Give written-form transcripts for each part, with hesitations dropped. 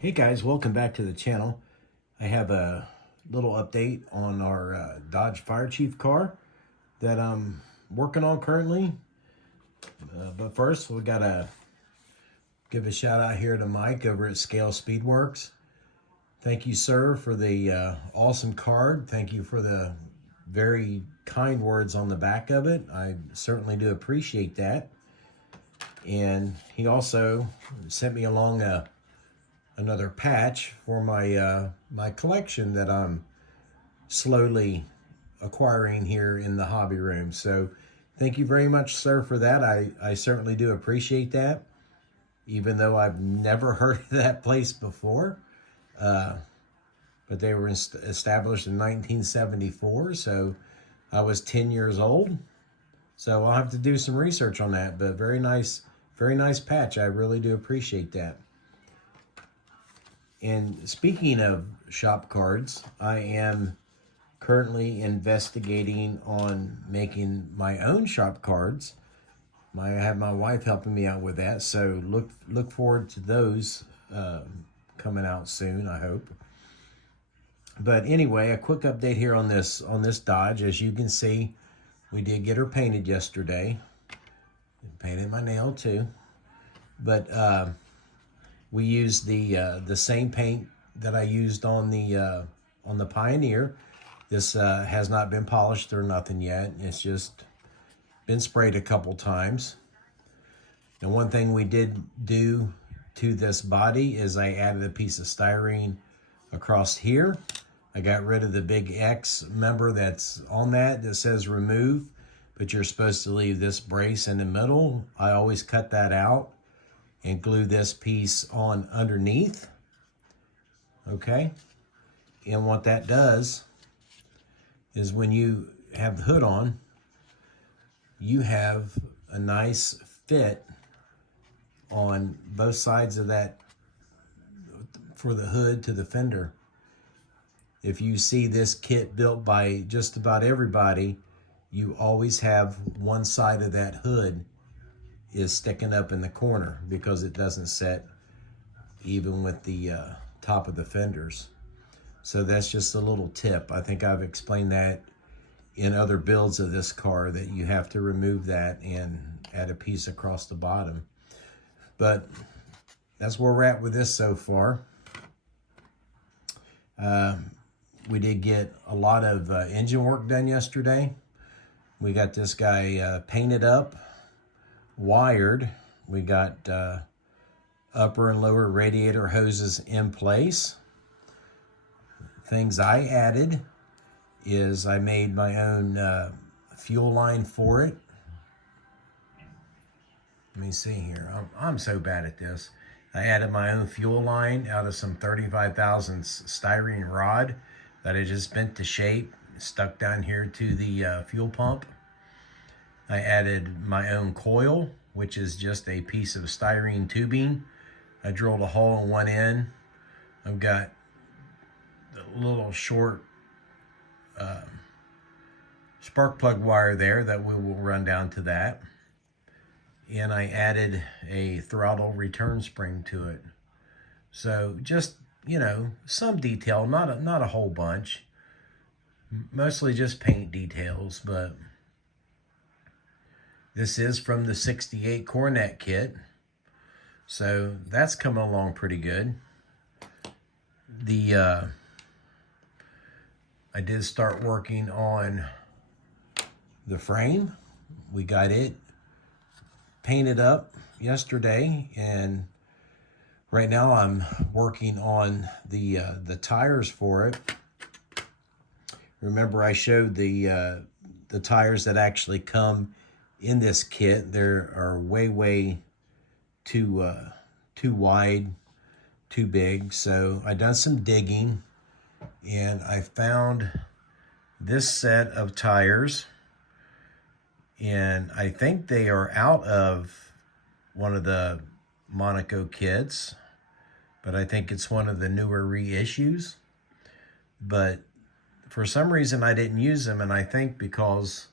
Hey guys, welcome back to the channel. I have a little update on our Dodge Fire Chief car that I'm working on currently. But first, we gotta give a shout out here to Mike over at Scale Speedworks. Thank you, sir, for the awesome card. Thank you for the very kind words on the back of it. I certainly do appreciate that. And he also sent me along another patch for my my collection that I'm slowly acquiring here in the hobby room. So thank you very much, sir, for that. I certainly do appreciate that, even though I've never heard of that place before. But they were established in 1974, so I was 10 years old. So I'll have to do some research on that, but very nice patch. I really do appreciate that. And speaking of shop cards, I am currently investigating on making my own shop cards. I have my wife helping me out with that, so look forward to those coming out soon, I hope. But anyway, a quick update here on this Dodge. As you can see, we did get her painted yesterday. Painted my nail too, but we used the same paint that I used on the Pioneer. This has not been polished or nothing yet. It's just been sprayed a couple times. And one thing we did do to this body is I added a piece of styrene across here. I got rid of the big X member that's on that says remove, but you're supposed to leave this brace in the middle. I always cut that out and glue this piece on underneath. Okay. And what that does is when you have the hood on, you have a nice fit on both sides of that for the hood to the fender. If you see this kit built by just about everybody, you always have one side of that hood is sticking up in the corner because it doesn't set even with the top of the fenders. So that's just a little tip. I think I've explained that in other builds of this car, that you have to remove that and add a piece across the bottom. But that's where we're at with this so far. We did get a lot of engine work done yesterday. We got this guy painted up, wired. We got upper and lower radiator hoses in place. Things I added is I made my own fuel line for it. Let me see here. I'm so bad at this. I added my own fuel line out of some 35 thousandths styrene rod that I just bent to shape, stuck down here to the fuel pump. I added my own coil, which is just a piece of styrene tubing. I drilled a hole in one end. I've got a little short spark plug wire there that we will run down to that. And I added a throttle return spring to it. So just, you know, some detail, not a whole bunch. Mostly just paint details, but this is from the 68 Coronet kit. So that's coming along pretty good. I did start working on the frame. We got it painted up yesterday, and right now I'm working on the tires for it. Remember, I showed the tires that actually come in this kit. They are way too wide, too big. So I done some digging, and I found this set of tires, and I think they are out of one of the Monaco kits, but I think it's one of the newer reissues. But for some reason I didn't use them, and I think because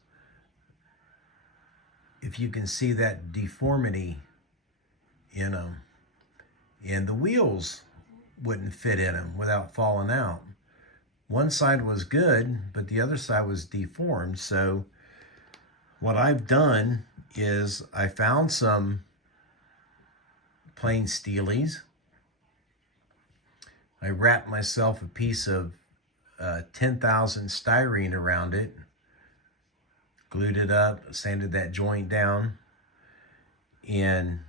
if you can see that deformity in them, and the wheels wouldn't fit in them without falling out. One side was good, but the other side was deformed. So what I've done is I found some plain steelies. I wrapped myself a piece of 10,000 styrene around it, glued it up, sanded that joint down, and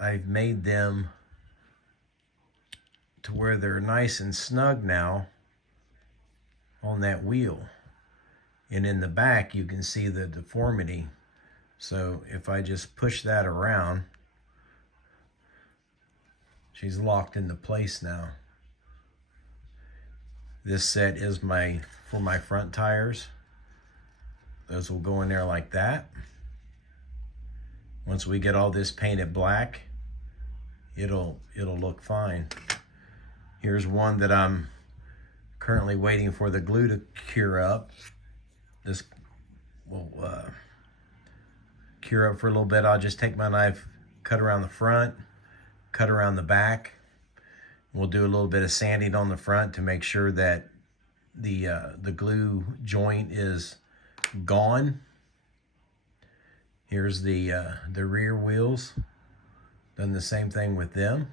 I've made them to where they're nice and snug now on that wheel. And in the back, you can see the deformity. So if I just push that around, she's locked into place now. This set is for my front tires. Those will go in there like that. Once we get all this painted black, it'll look fine. Here's one that I'm currently waiting for the glue to cure up. This will cure up for a little bit. I'll just take my knife, cut around the front, cut around the back. We'll do a little bit of sanding on the front to make sure that the glue joint is gone. Here's the rear wheels. Done the same thing with them.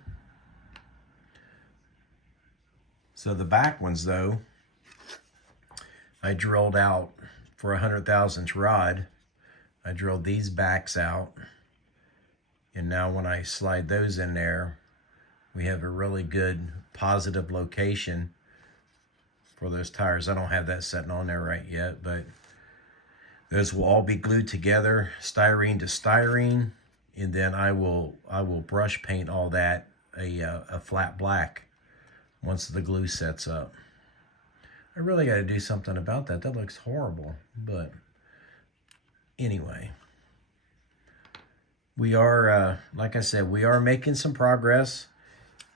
So the back ones, though, I drilled out for a 100,000th rod. I drilled these backs out, and now when I slide those in there, we have a really good positive location for those tires. I don't have that setting on there right yet, but those will all be glued together, styrene to styrene, and then I will brush paint all that a flat black once the glue sets up. I really got to do something about that. That looks horrible, but anyway, we are, like I said, we are making some progress,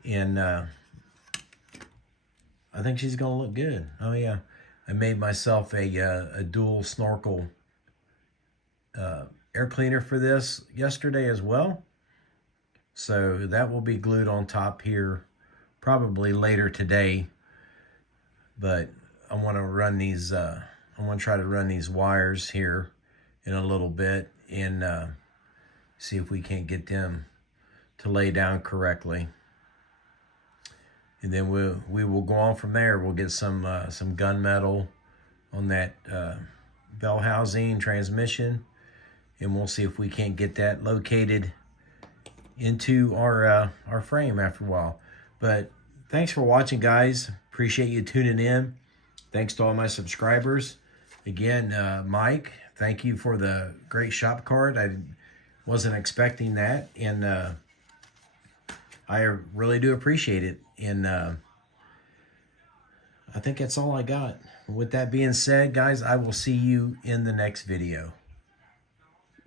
and I think she's going to look good. Oh yeah, I made myself a dual snorkel air cleaner for this yesterday as well. So that will be glued on top here probably later today. But I want to run these, I want to try to run these wires here in a little bit and see if we can't get them to lay down correctly. And then we will go on from there. We'll get some gunmetal on that bell housing transmission, and we'll see if we can't get that located into our frame after a while. But thanks for watching, guys. Appreciate you tuning in. Thanks to all my subscribers. Again, Mike, thank you for the great shop card. I wasn't expecting that, and I really do appreciate it. And I think that's all I got. With that being said, guys, I will see you in the next video.